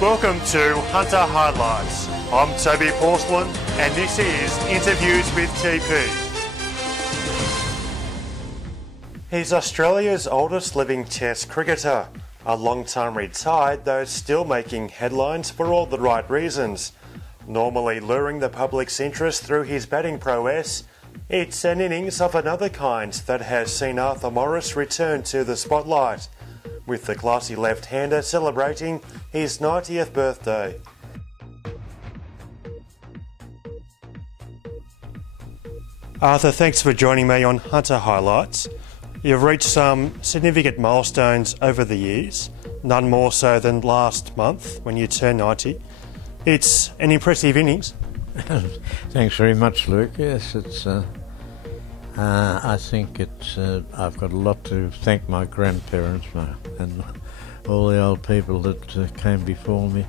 Welcome to Hunter Highlights. I'm Toby Porcelain and this is Interviews with TP. He's Australia's oldest living Test cricketer, a long-time retired though still making headlines for all the right reasons. Normally luring the public's interest through his batting prowess, it's an innings of another kind that has seen Arthur Morris return to the spotlight, with the classy left-hander celebrating his 90th birthday. Arthur, thanks for joining me on Hunter Highlights. You've reached some significant milestones over the years, none more so than last month when you turned 90. It's an impressive innings. Thanks very much, Luke. Yes, it's. I think it's. I've got a lot to thank my grandparents and all the old people that came before me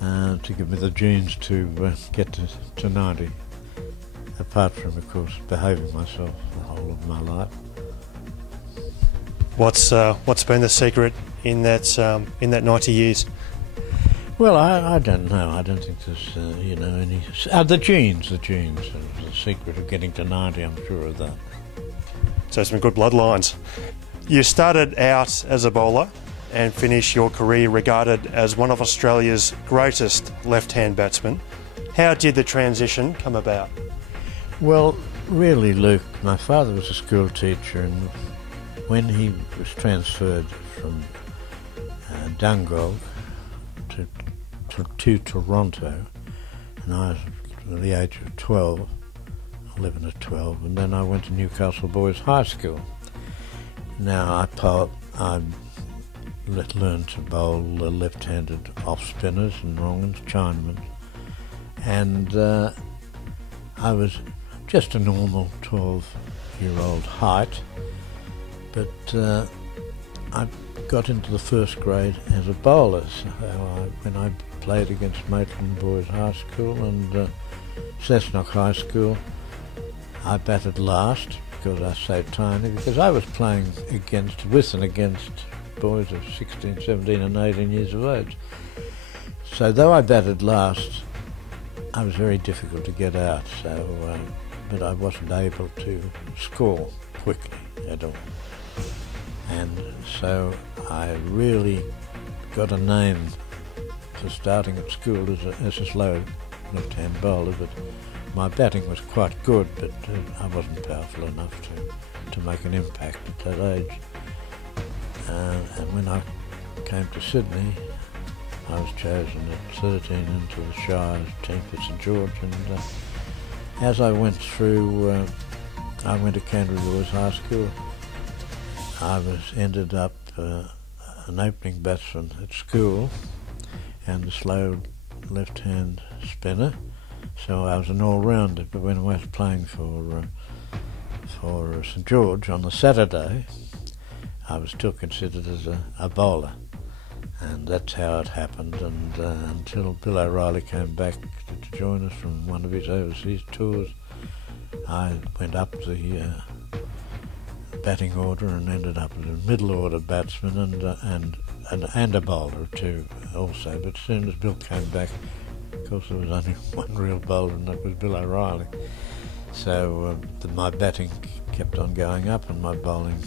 to give me the genes to get to 90. Apart from, of course, behaving myself the whole of my life. What's been the secret in that 90 years? Well, I don't know. I don't think there's any. The genes. The secret of getting to 90, I'm sure of that. So some good bloodlines. You started out as a bowler and finished your career regarded as one of Australia's greatest left-hand batsmen. How did the transition come about? Well, really, Luke, my father was a school teacher, and when he was transferred from Dungog to Toronto, and I was at the age of 12, 11 or 12, and then I went to Newcastle Boys High School. Now I learned to bowl left-handed off-spinners and wrong-uns, Chinamen, and I was just a normal 12-year-old height, but I got into the first grade as a bowler. So when I played against Maitland Boys High School and Cessnock High School, I batted last because I saved time, because I was playing with and against boys of 16, 17 and 18 years of age. So though I batted last, I was very difficult to get out, but I wasn't able to score quickly at all. And so I really got a name for starting at school as a slow left-hand bowler, but my batting was quite good, but I wasn't powerful enough to make an impact at that age. And when I came to Sydney, I was chosen at 13 into the Shire's team for St George, and as I went through, I went to Canterbury Boys High School. I ended up an opening batsman at school and a slow left-hand spinner, so I was an all-rounder. But when I was playing for St George on the Saturday, I was still considered as a bowler. And that's how it happened, and until Bill O'Reilly came back to join us from one of his overseas tours, I went up the batting order and ended up as a middle order batsman and a bowler too also. But as soon as Bill came back, of course there was only one real bowler, and that was Bill O'Reilly. So my batting kept on going up and my bowling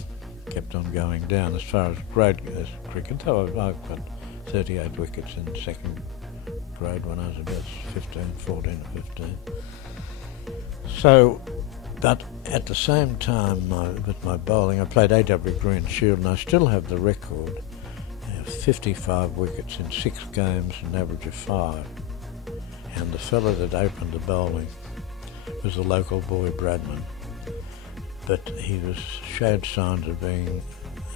kept on going down. As far as grade cricket, though I've got 38 wickets in second grade when I was about 14 or 15. So, but at the same time with my bowling, I played A.W. Green Shield, and I still have the record of 55 wickets in 6 games, an average of 5. And the fellow that opened the bowling was the local boy Bradman. But he showed signs of being,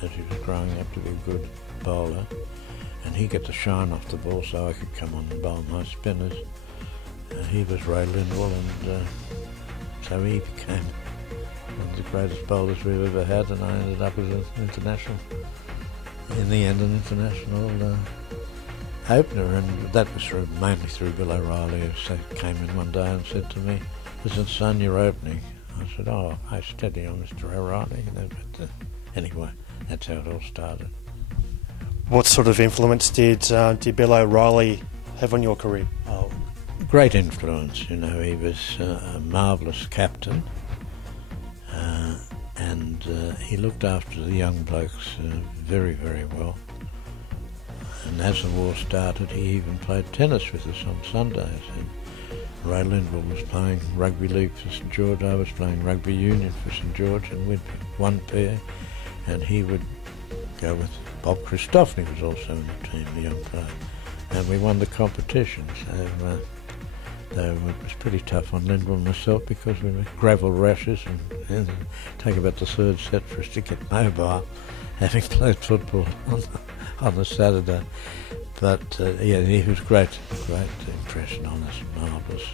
as he was growing up, to be a good bowler, and he got the shine off the ball so I could come on and bowl my spinners. He was Ray Lindwall, and so he became one of the greatest bowlers we've ever had, and I ended up as an international, in the end, an international opener, and that was mainly through Bill O'Reilly, who came in one day and said to me, "Listen, son, you're opening." I said, "Oh, I steady on, Mr. O'Reilly." But anyway, that's how it all started. What sort of influence did Bill O'Reilly have on your career? Oh, great influence. You know, he was a marvellous captain, and he looked after the young blokes very, very well. And as the war started, he even played tennis with us on Sundays. And Ray Lindwell was playing rugby league for St George, I was playing rugby union for St George, and we'd be one pair, and he would go with Bob Christophany was also in the team, the young player, and we won the competition. So it was pretty tough on Lindwell and myself because we were gravel rashes, and it'd take about the third set for us to get mobile, having played football on the Saturday. But yeah, he was great impression on us, marvellous.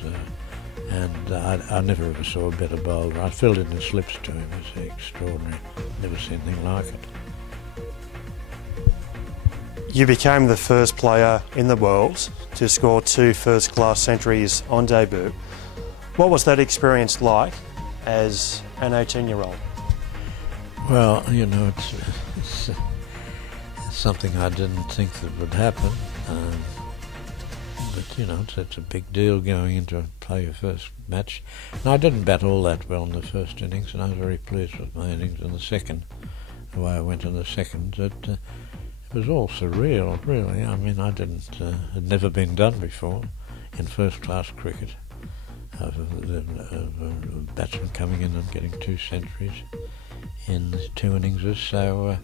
And I never ever saw a better bowler. I filled in the slips to him. It's extraordinary. Never seen anything like it. You became the first player in the world to score 2 first-class centuries on debut. What was that experience like as an 18-year-old? Well, you know, it's something I didn't think that would happen. But, you know, it's a big deal going in to play your first match. And I didn't bat all that well in the first innings, and I was very pleased with my innings in the second, the way I went in the second. It was all surreal, really. I mean, had never been done before in first-class cricket. Of a batsman coming in and getting 2 centuries in 2 innings, so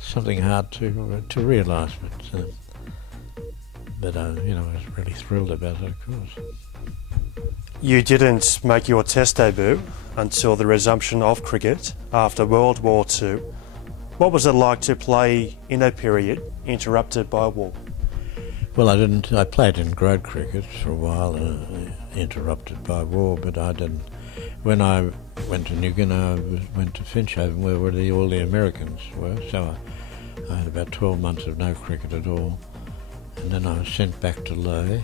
something hard to realise, but you know, I was really thrilled about it, of course. You didn't make your Test debut until the resumption of cricket after World War II. What was it like to play in a period interrupted by war? Well, I played in grade cricket for a while, interrupted by war, but I didn't. When I went to New Guinea, I went to Finchhaven, where all the Americans were, so I had about 12 months of no cricket at all. And then I was sent back to Lae,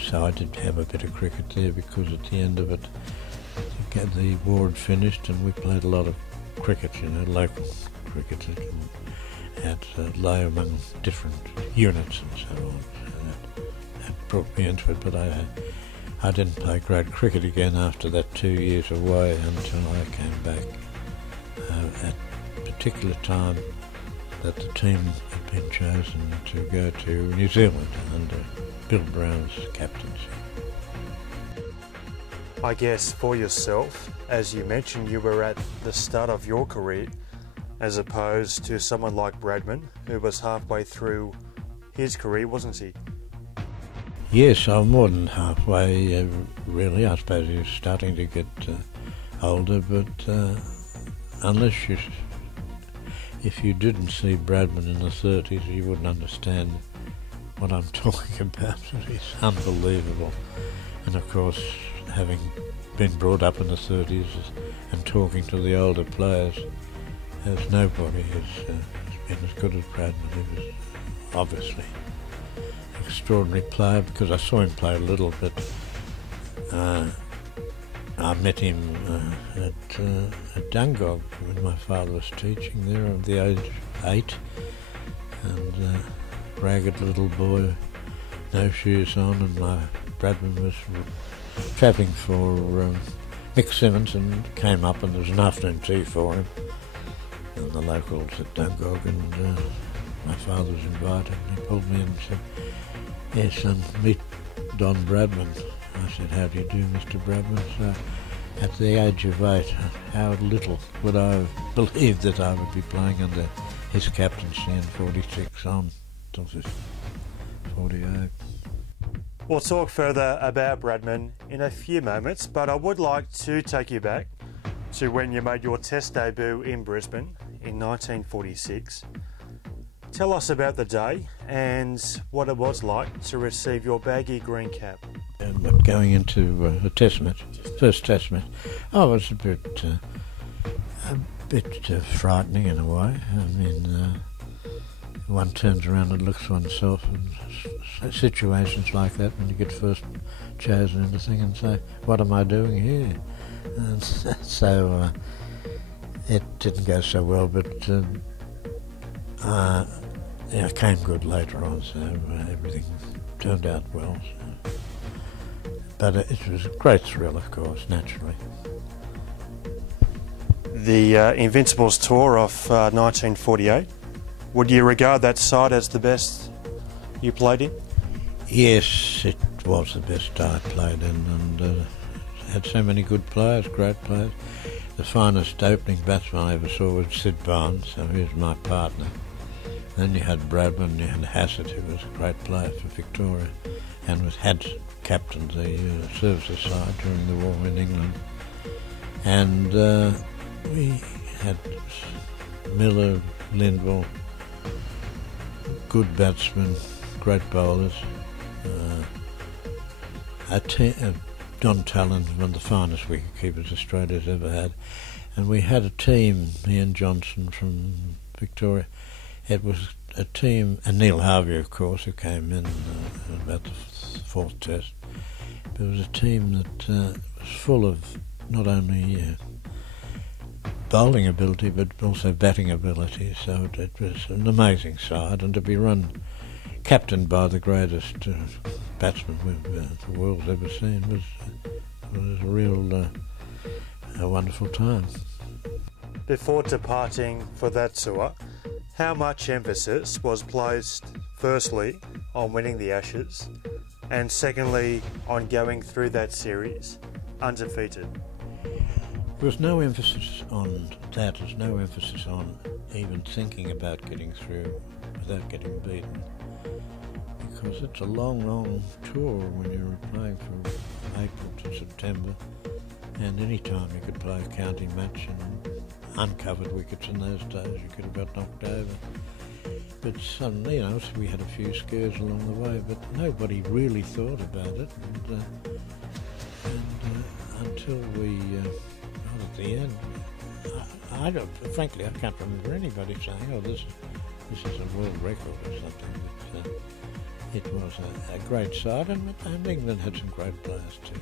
so I did have a bit of cricket there, because at the end of it, the war had finished and we played a lot of cricket, you know, local cricket at Lae among different units and so on. So that brought me into it, but I didn't play grade cricket again after that 2 years away until I came back at a particular time that the team had been chosen to go to New Zealand under Bill Brown's captaincy. I guess for yourself, as you mentioned, you were at the start of your career, as opposed to someone like Bradman, who was halfway through his career, wasn't he? Yes, I'm more than halfway, really. I suppose he was starting to get older, but if you didn't see Bradman in the 30s, you wouldn't understand what I'm talking about. It's unbelievable. And of course, having been brought up in the 30s and talking to the older players, as nobody has been as good as Bradman. He was obviously an extraordinary player, because I saw him play a little bit. I met him at Dungog when my father was teaching there at the age of 8, and ragged little boy, no shoes on, and my Bradman was travelling for Mick Simmons, and came up and there was an afternoon tea for him and the locals at Dungog, and my father was invited, and he pulled me in and said, "Yes, son, meet Don Bradman." I said, "How do you do, Mr. Bradman?" So at the age of 8, how little would I have believed that I would be playing under his captaincy in 46 on till 48. We'll talk further about Bradman in a few moments, but I would like to take you back to when you made your Test debut in Brisbane in 1946. Tell us about the day and what it was like to receive your baggy green cap. Going into a Test match, first Test match, I was a bit frightening in a way. I mean, one turns around and looks oneself in situations like that when you get first chosen in the thing and say, "What am I doing here?" And so It didn't go so well, but it came good later on, so everything turned out well. So. But it was a great thrill, of course, naturally. The Invincibles tour of 1948, would you regard that side as the best you played in? Yes, it was the best I played in, and had so many good players, great players. The finest opening batsman I ever saw was Sid Barnes, so he was my partner. Then you had Bradman, you had Hassett, who was a great player for Victoria, and had captained the services side during the war in England. And we had Miller, Lindwall, good batsmen, great bowlers. Don Talon, one of the finest wicketkeepers Australia's ever had. And we had a team, Ian Johnson from Victoria. It was a team, and Neil Harvey, of course, who came in about the fourth test. But it was a team that was full of not only bowling ability, but also batting ability. So it was an amazing side, and to be captained by the greatest batsman the world's ever seen was a real a wonderful time. Before departing for that tour, how much emphasis was placed, firstly, on winning the Ashes, and secondly, on going through that series undefeated? There was no emphasis on that. There's no emphasis on even thinking about getting through without getting beaten. Because it's a long, long tour when you're playing from April to September, and any time you could play a county match, and uncovered wickets in those days, you could have got knocked over. But suddenly, so we had a few scares along the way, but nobody really thought about it, and until we got at the end, frankly, I can't remember anybody saying, "Oh, this is a world record" or something. But, it was a great side, and England had some great players too.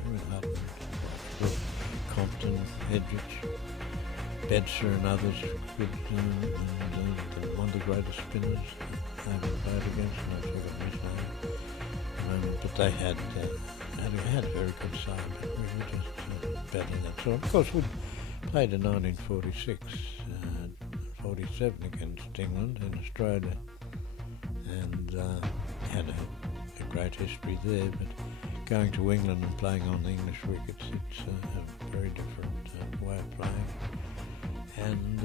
Compton, Hedrich, Bedser and others, good, and one of the greatest spinners I ever played against, and I've forgotten his name. But they had a very good side, but we were just battling that. So, of course, we played in 1946, 47 against England in Australia, and had a great history there, but going to England and playing on the English wickets, it's a very different way of playing. And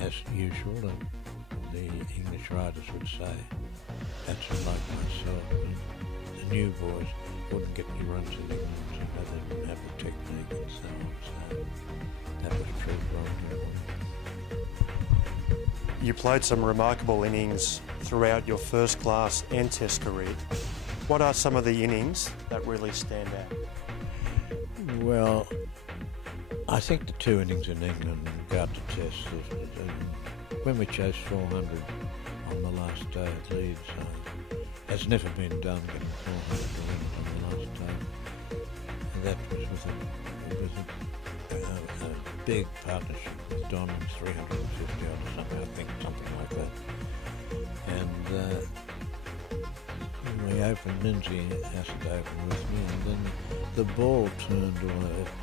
as usual, the English writers would say, batsmen like myself and the new boys wouldn't get any runs in England, so they didn't have the technique and so on. So that was true for England. You played some remarkable innings throughout your first class and test career. What are some of the innings that really stand out? Well, I think the two innings in England in regard to tests, when we chased 400 on the last day at Leeds, has never been done, getting 400 on the last day. And that was with a big partnership with Don, 350 odd or something, I think, something like that. And when we opened, Lindsay has to open with me, and then the ball turned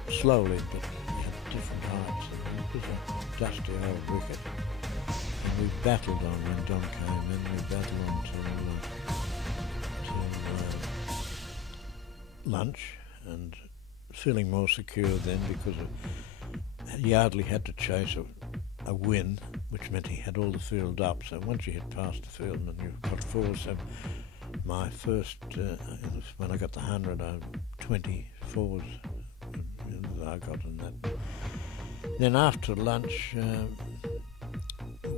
slowly, but at different heights. It was a dusty old wicket. And we battled on when Don came in, we battled on till lunch, and feeling more secure then because Yardley had to chase a win, which meant he had all the field up. So once you hit past the field and you've got four, so my first, when I got the 100, 24s I got in that. Then after lunch,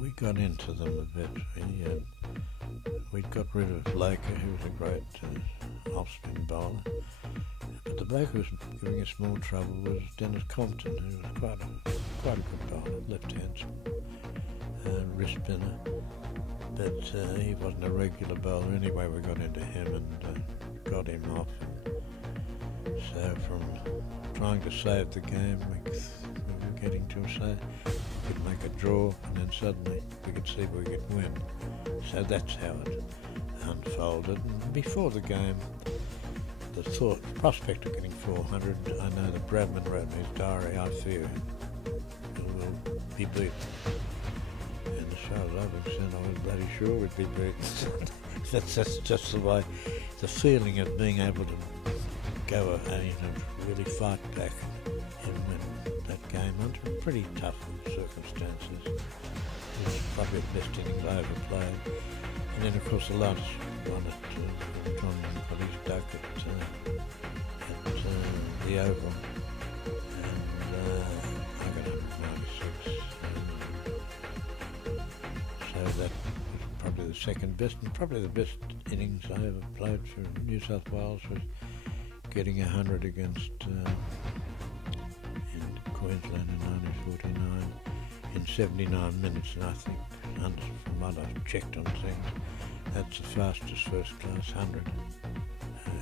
we got into them a bit. We'd got rid of Laker, who was a great off-spin bowler. But the bloke who was giving us more trouble was Dennis Compton, who was quite a good bowler, left-hand wrist spinner. But he wasn't a regular bowler anyway. We got into him and got him off. So from trying to save the game, we getting to. So we could make a draw, and then suddenly we could see we could win. So that's how it unfolded. And before the game, the prospect of getting 400, I know that Bradman wrote in his diary, I fear we'll be beaten. And as far as I was concerned, I was bloody sure we'd be beaten. That's just the way, the feeling of being able to go and really fight back and win that game under pretty tough circumstances. It was probably the best innings I ever played. And then, of course, the last one at John got his duck at the Oval, and I got 196. So that was probably the second best, and probably the best innings I ever played for New South Wales was getting 100 against in Queensland in 1949 in 79 minutes, and I think, from what I've checked on things, that's the fastest first-class 100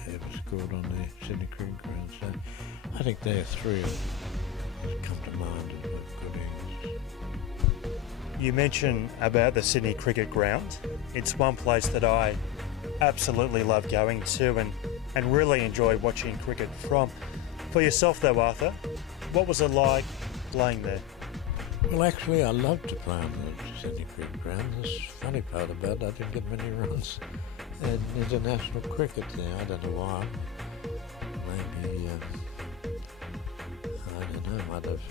ever scored on the Sydney Cricket Ground. So I think there are three that come to mind as good innings. You mentioned about the Sydney Cricket Ground. It's one place that I absolutely love going to and really enjoy watching cricket from. For yourself though, Arthur, what was it like playing there? Well, actually, I loved to play on the Sydney Cricket Ground. The funny part about it, I didn't get many runs in international cricket there. I don't know why. Maybe, I don't know, might have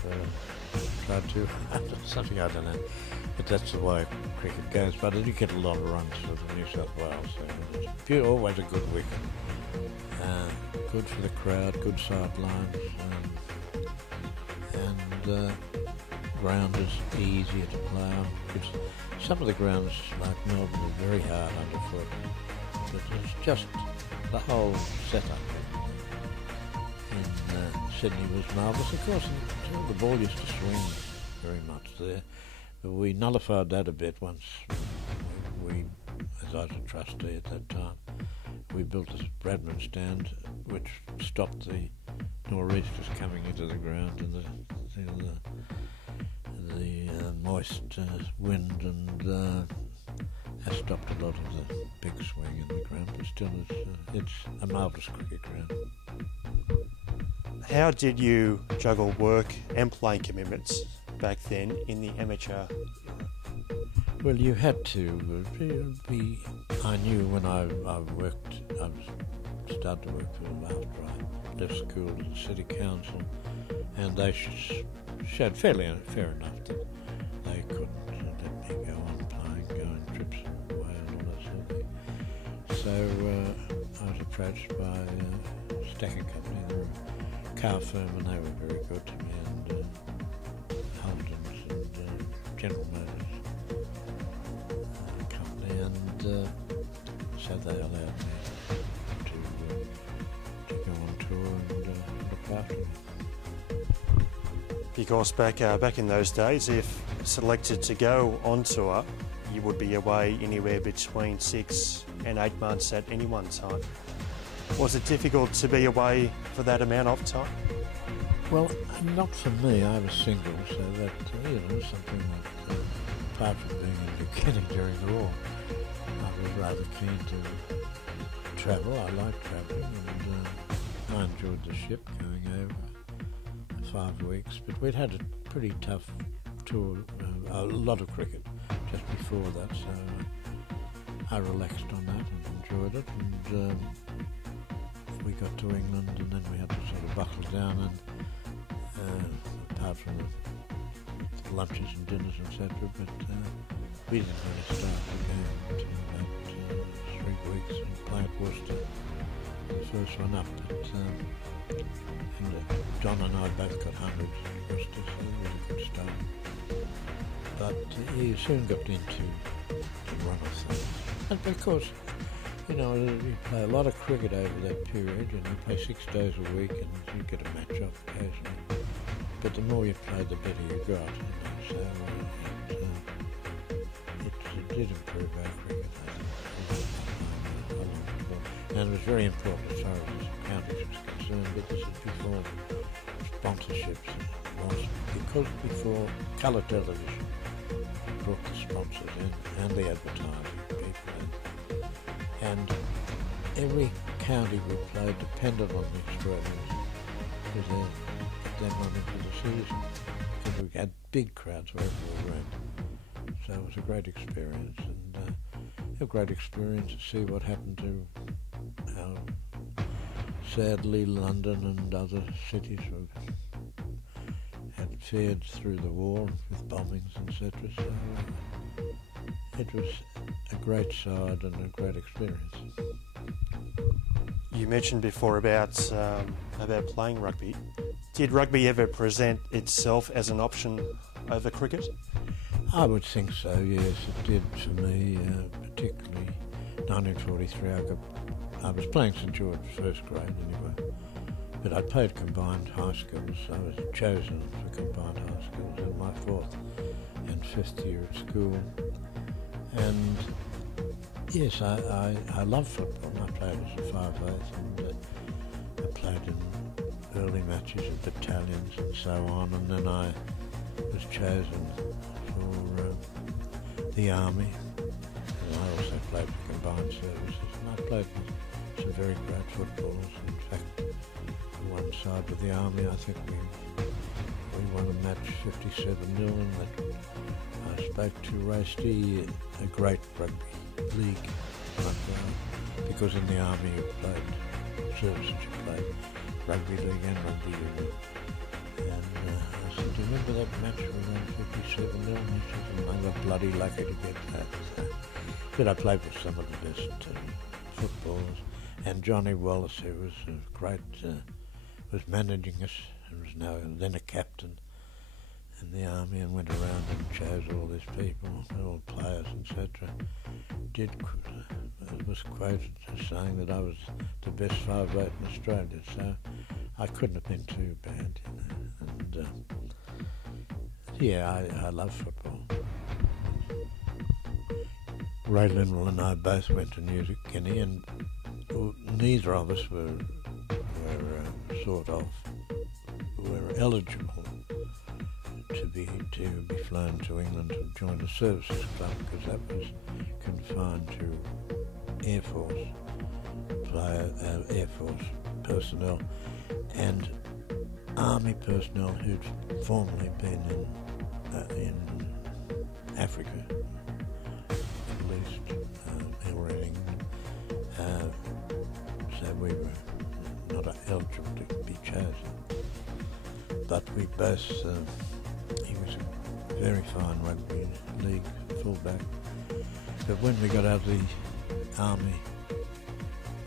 tried too hard or something, I don't know. But that's the way cricket goes. But I did get a lot of runs for the New South Wales. So it was always a good wicket. Good for the crowd, good sidelines. And ground is easier to play on. Some of the grounds, like Melbourne, are very hard underfoot. But it's just the whole setup in Sydney was marvellous. Of course, the ball used to swing very much there. But we nullified that a bit once we, as I was a trustee at that time, we built this Bradman stand which stopped the nor'easters coming into the ground and the moist wind, and has stopped a lot of the big swing in the ground, but still it's a marvellous cricket ground. How did you juggle work and playing commitments back then in the amateur? Well, you had to I knew when I started to work for them after I left school at the City Council, and they showed fair enough that they couldn't let me go on playing, go on trips away and all that sort of thing. So I was approached by a stacking company. They were a car firm, and they were very good to me, and Holden's and General Motors company, and so they allowed me to go on tour and look after me. Because back in those days, if selected to go on tour, you would be away anywhere between 6 and 8 months at any one time. Was it difficult to be away for that amount of time? Well, not for me. I was single, so that something that, apart from being in New Guinea during the war, I was rather keen to travel. I liked travelling, and I enjoyed the ship going over 5 weeks. But we'd had a pretty tough tour, a lot of cricket just before that, so I relaxed on that and enjoyed it. And we got to England, and then we had to sort of buckle down, and apart from the lunches and dinners, etc. But we didn't really start the game until about 3 weeks and play at Worcester, the first one up. But and Don and I both got hundreds at Worcester, so it was a good start. But he soon got into the run of things, and because you play a lot of cricket over that period, and you play 6 days a week, and you get a match off occasionally. But the more you played, the better you got. So it did improve our cricket, I think. And it was very important as far as counties was concerned, but this is before sponsorships and was because before colour television brought the sponsors in and the advertising people in, and every county we played depended on the Australians for their money for the season, because we had big crowds wherever we went. So it was a great experience, and a great experience to see what happened to how sadly London and other cities had fared through the war with bombings, etc. So it was a great side and a great experience. You mentioned before about playing rugby. Did rugby ever present itself as an option over cricket? I would think so, yes, it did for me, particularly 1943. I was playing St George first grade anyway, but I played combined high schools. I was chosen for combined high schools in my fourth and fifth year at school. And yes, I love football. I played as a 5'8", and I played in early matches of battalions and so on, and then I was chosen for the army, and I also played for combined services, and I played some very great footballers. In fact, on one side with the army, I think we won a match 57-0, and that I spoke to Rasty, a great rugby league rugby, because in the army you played services, you played rugby league and rugby union. And I said, do you remember that match we won 57-0? And he said, I got bloody lucky to get that. So, but I played with some of the best footballers. And Johnny Wallace, who was great, was managing us, and was then a captain in the army, and went around and chose all these people, all players, etc. Was quoted as saying that I was the best 5'8" in Australia, so I couldn't have been too bad, you know. And yeah, I love football. Ray Lindwell and I both went to New Guinea, and neither of us were eligible to be flown to England to join a services club, because that was confined to Air Force personnel and Army personnel who'd formerly been in Africa, at least, or in England. So we were not eligible to be chosen. But we both, he was a very fine rugby league fullback. But when we got out of the army,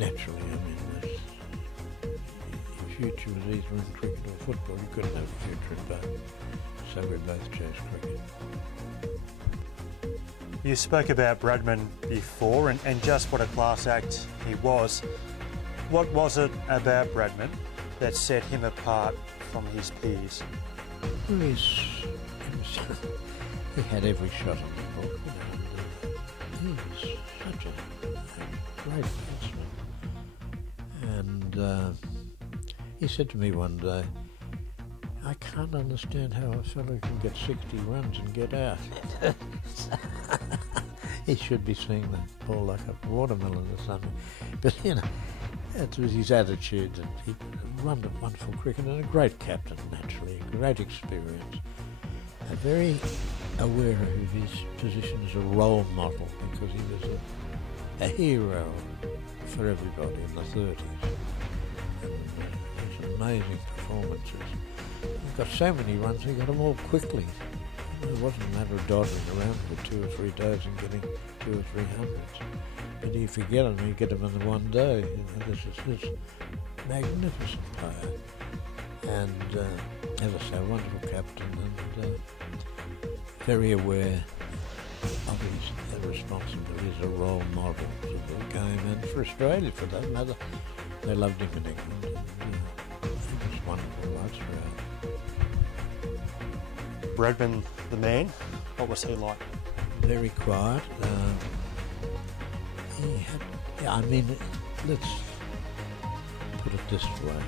naturally, I mean, your future was either in cricket or football. You couldn't have a future in both. So we both chose cricket. You spoke about Bradman before, and just what a class act he was. What was it about Bradman that set him apart from his peers? Well, he had every shot on the ball, and he was such a great batsman. And he said to me one day, I can't understand how a fellow can get 60 runs and get out. He should be seeing the ball like a watermelon or something. But, you know, that was his attitude, and he run a wonderful cricket, and a great captain, naturally, a great experience. Very aware of his position as a role model, because he was a hero for everybody in the 30s. And his amazing performances. He got so many runs, he got them all quickly. It wasn't a matter of dodging around for 2 or 3 days and getting 2 or 3 hundreds. But if you get them, you get them in the one day. You know, this is this magnificent player. And as I say, a wonderful captain, and very aware of his responsibility as a role model for the game, and for Australia for that matter. They loved him in England. And, he was wonderful right throughout. Bradman, the man, what was he like? Very quiet. He had, yeah, I mean, let's put it this way.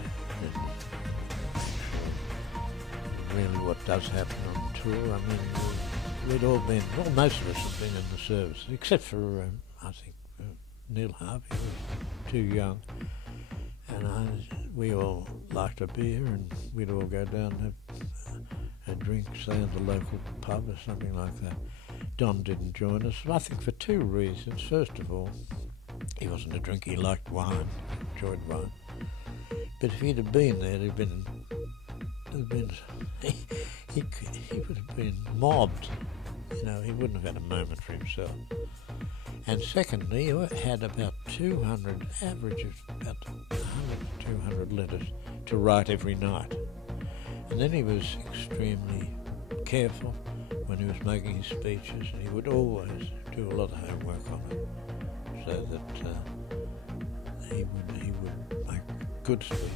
really what does happen on tour. I mean, we'd all been, well, most of us have been in the service, except for, I think, Neil Harvey was too young. And we all liked a beer, and we'd all go down and have a drink, say, in the local pub or something like that. Don didn't join us, I think for two reasons. First of all, he wasn't a drinker, he liked wine, enjoyed wine. But if he'd have been there, he would have been mobbed. You know, he wouldn't have had a moment for himself. And secondly, he had about 200, average of about 100 to 200 letters to write every night. And then he was extremely careful when he was making his speeches, and he would always do a lot of homework on it, so that he would make good speeches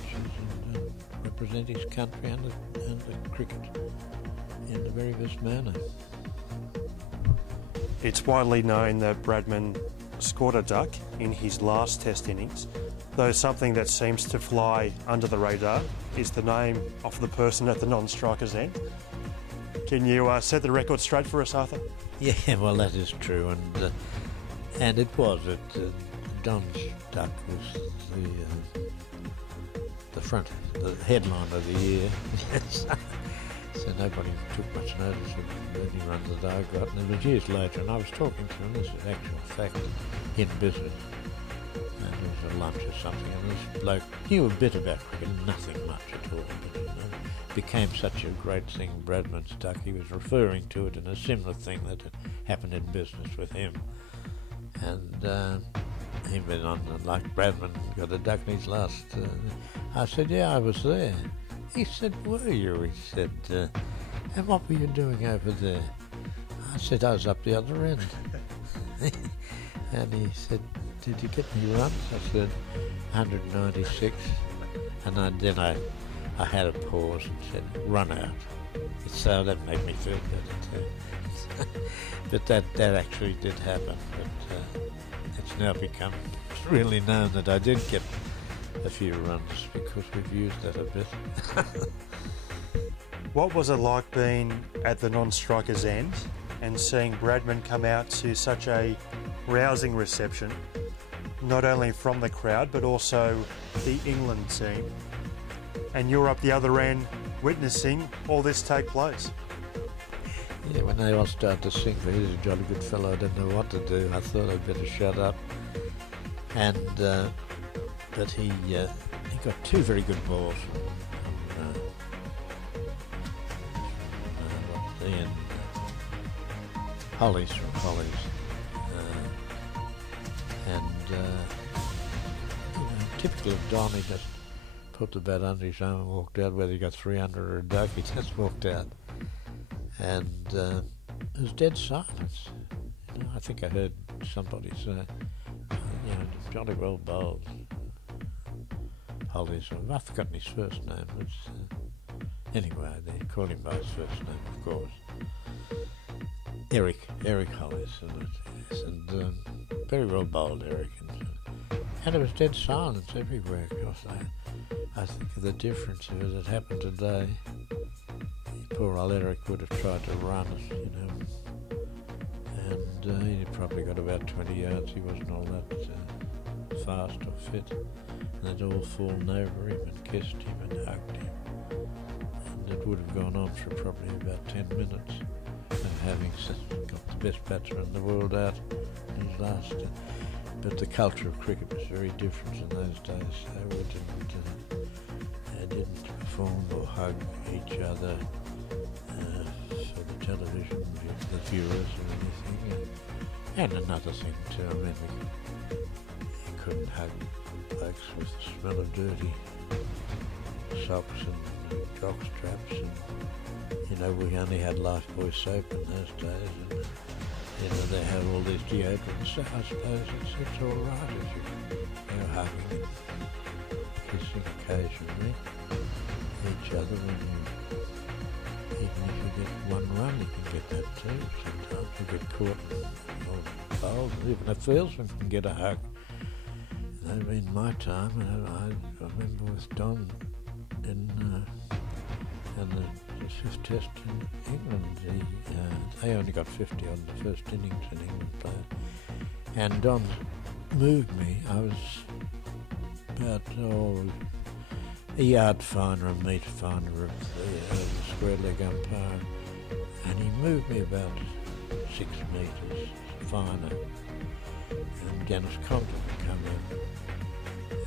and represent his country and the cricket in the very best manner. It's widely known that Bradman scored a duck in his last Test innings, though something that seems to fly under the radar is the name of the person at the non-striker's end. Can you set the record straight for us, Arthur? Yeah, well, that is true, and it was. Don's duck was the headline of the year. So nobody took much notice of any runs that I got, and it was years later, and I was talking to him, this is actual fact, in business, and it was a lunch or something, and this bloke knew a bit about cricket, nothing much at all, but you know, became such a great thing, Bradman's duck. He was referring to it in a similar thing that had happened in business with him, and he went on, like Bradman got a duck in his last, I said, yeah, I was there. He said, were you? He said, and what were you doing over there? I said, I was up the other end. And he said, did you get any runs? I said, 196. And then I had a pause and said, run out. So that made me feel better too. But that actually did happen. But it's now become really known that I did get a few runs because we've used that a bit. What was it like being at the non-striker's end and seeing Bradman come out to such a rousing reception, not only from the crowd but also the England team, and you're up the other end witnessing all this take place? Yeah, when they all started to sing for "He's a Jolly Good Fellow," I didn't know what to do. I thought I'd better shut up. And but he got two very good balls from Ian Hollies from Hollies, and you know, typical of Don, he just put the bat under his arm and walked out. Whether he got 300 or a duck, he just walked out, and it was dead silence. You know, I think I heard somebody say, you know, jolly well bowled. Hollies, I've forgotten his first name. Anyway, they called him by his first name, of course. Eric Hollies, and very well bowled, Eric. And it was dead silence everywhere, because I think of the difference if it had happened today. Poor old Eric would have tried to run us, you know, and he probably got about 20 yards. He wasn't all that fast or fit. And they'd all fallen over him and kissed him and hugged him. And it would have gone on for probably about 10 minutes of having got the best batsman in the world out in his last. But the culture of cricket was very different in those days. They didn't perform or hug each other for the television, the viewers or anything. And another thing too, I mean, you couldn't hug blokes with the smell of dirty socks and jock straps, and you know, we only had Lifebuoy soap in those days, and you know, they had all these deodorants, so I suppose it's all right if you're hugging and kissing occasionally each other, even if you get one run, you can get that too. Sometimes you get caught or bowled, even a fieldsman can get a hug. In my time, I remember with Don and the the fifth test in England. They only got 50 on the first innings in England played. And Don moved me. I was about a yard finer, a metre finer of the square leg umpire. And he moved me about 6 metres finer. And Dennis Compton had come in.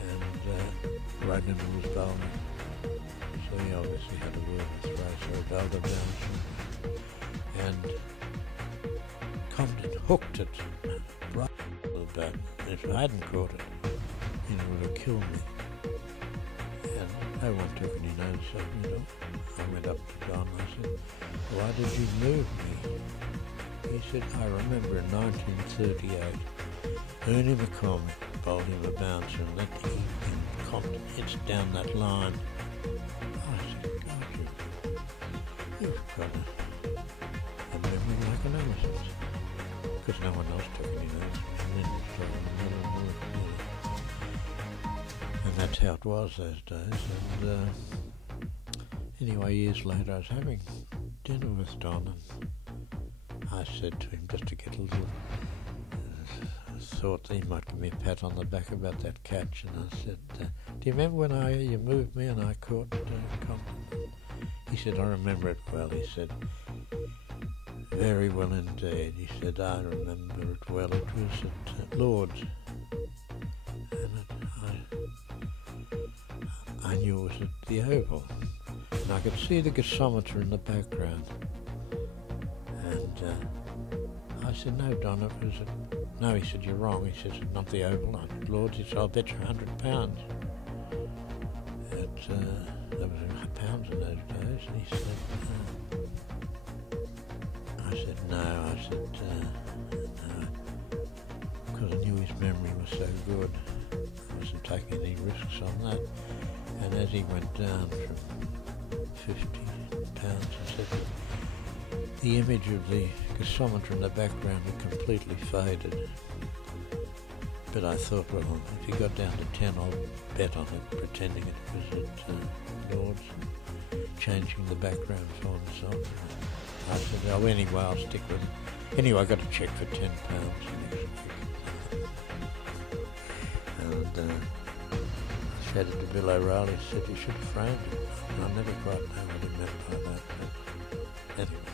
And Rugby was bowling. So he obviously had a word with Ray, so he bowled him down. And Compton hooked it right to the bat. If I hadn't caught it, it would have killed me. And no one took any notice of me. I went up to Don and I said, "Why did you move me?" He said, "I remember in 1938, Ernie McCormick bowled him a bouncer and let him Compton hits down that line." I said, "God, you've got a memory like an elephant." Because no one else took any notice. And that's how it was those days. And anyway, years later, I was having dinner with Don, and I said to him, just to get a little thought that he might give me a pat on the back about that catch, and I said, "Do you remember when you moved me and I caught Compton?" He said, "I remember it well." He said, "Very well indeed." He said, "I remember it well. It was at Lord's, and I knew it was at the Oval, and I could see the gasometer in the background." And I said, "No, Don, it was at..." "No," he said, "you're wrong." He said, "It's not the Oval, at Lord's." He said, "I'll bet you £100. There was pounds in those days." And he said, I said, "No," I said, "no," because I knew his memory was so good. I wasn't taking any risks on that. And as he went down from £50, I said, the image of the gasometer in the background had completely faded. But I thought, well, if he got down to 10, I'll bet on it, pretending it was at Lord's, changing the background so on and so on. I said, "Oh, anyway, I'll stick with it." Anyway, I got a cheque for £10 next week. And I showed it to Bill O'Reilly, said, "You should have framed it." And I never quite know what he meant by that, but anyway.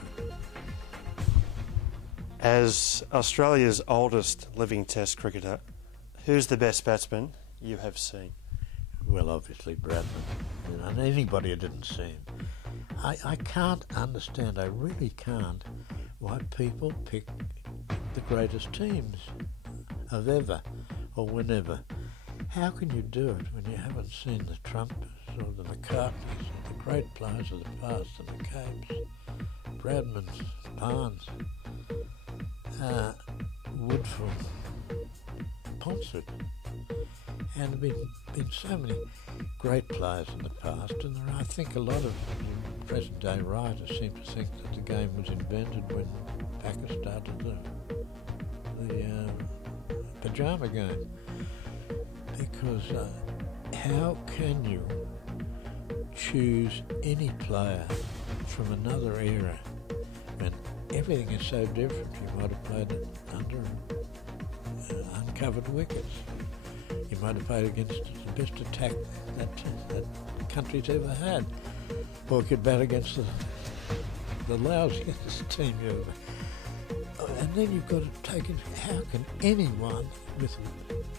As Australia's oldest living Test cricketer, who's the best batsman you have seen? Well, obviously Bradman. And anybody who didn't see him. I can't understand, I really can't, why people pick the greatest teams of ever or whenever. How can you do it when you haven't seen the Trumpers or the McCartneys or the great players of the past, the McCabe's, Bradman's, Barnes, Woodfull, Ponsford, and there have been so many great players in the past, and I think a lot of present-day writers seem to think that the game was invented when Packer started the pyjama game. Because how can you choose any player from another era when everything is so different? You might have played it under uncovered wickets. You might have played against the best attack that country's ever had. Or you could bat against the lousiest team you ever. And then you've got to take it, how can anyone with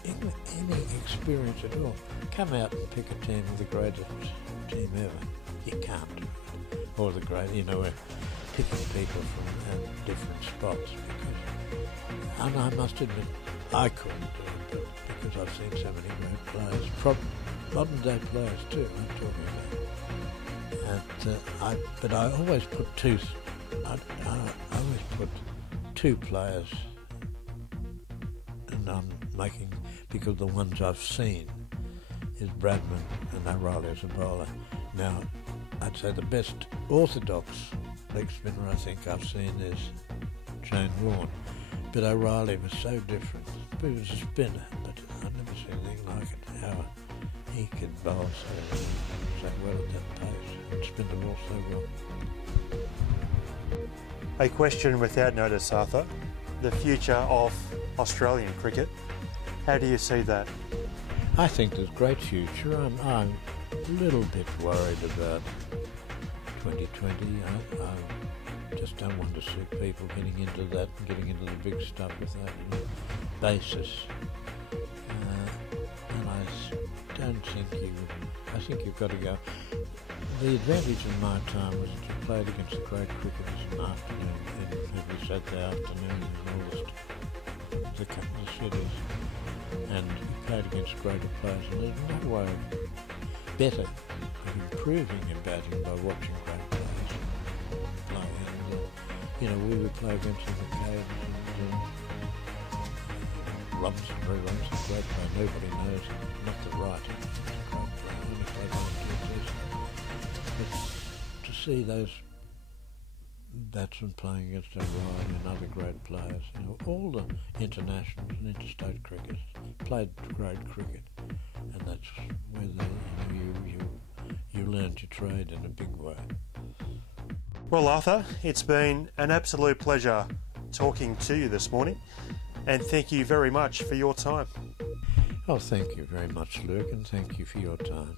any experience at all come out and pick a team with the greatest team ever? You can't do it. Or the great, we're picking people from different spots. And I must admit, I couldn't do it, but because I've seen so many great players, modern day players too, I'm talking about. But I always put I always put two players, and I'm making, because the ones I've seen is Bradman and O'Reilly as a bowler. Now, I'd say the best orthodox leg spinner I think I've seen is Shane Warne, but O'Reilly was so different. He was a spinner, but I've never seen anything like it. How he could bowl so well at that pace and spin the ball so well. A question without notice, Arthur. The future of Australian cricket. How do you see that? I think there's great future. I'm a little bit worried about 2020. I just don't want to see people getting into that and getting into the big stuff without any basis. And I don't think I think you've got to go. The advantage in my time was that you played against the great cricketers in the afternoon, and every Saturday afternoon in all the cities, and you played against greater players, and there's no way better of improving your batting by watching great players play. And, we would play against the McCabe's and Robinson, Roy Robinson, great player. Nobody knows him, not the right, he's a great player. Only played one or 2 tests. But to see those batsmen playing against O'Reilly and other great players, all the internationals and interstate cricketers played great cricket, and that's where you learned your trade in a big way. Well, Arthur, it's been an absolute pleasure talking to you this morning, and thank you very much for your time. Oh, thank you very much, Luke, and thank you for your time.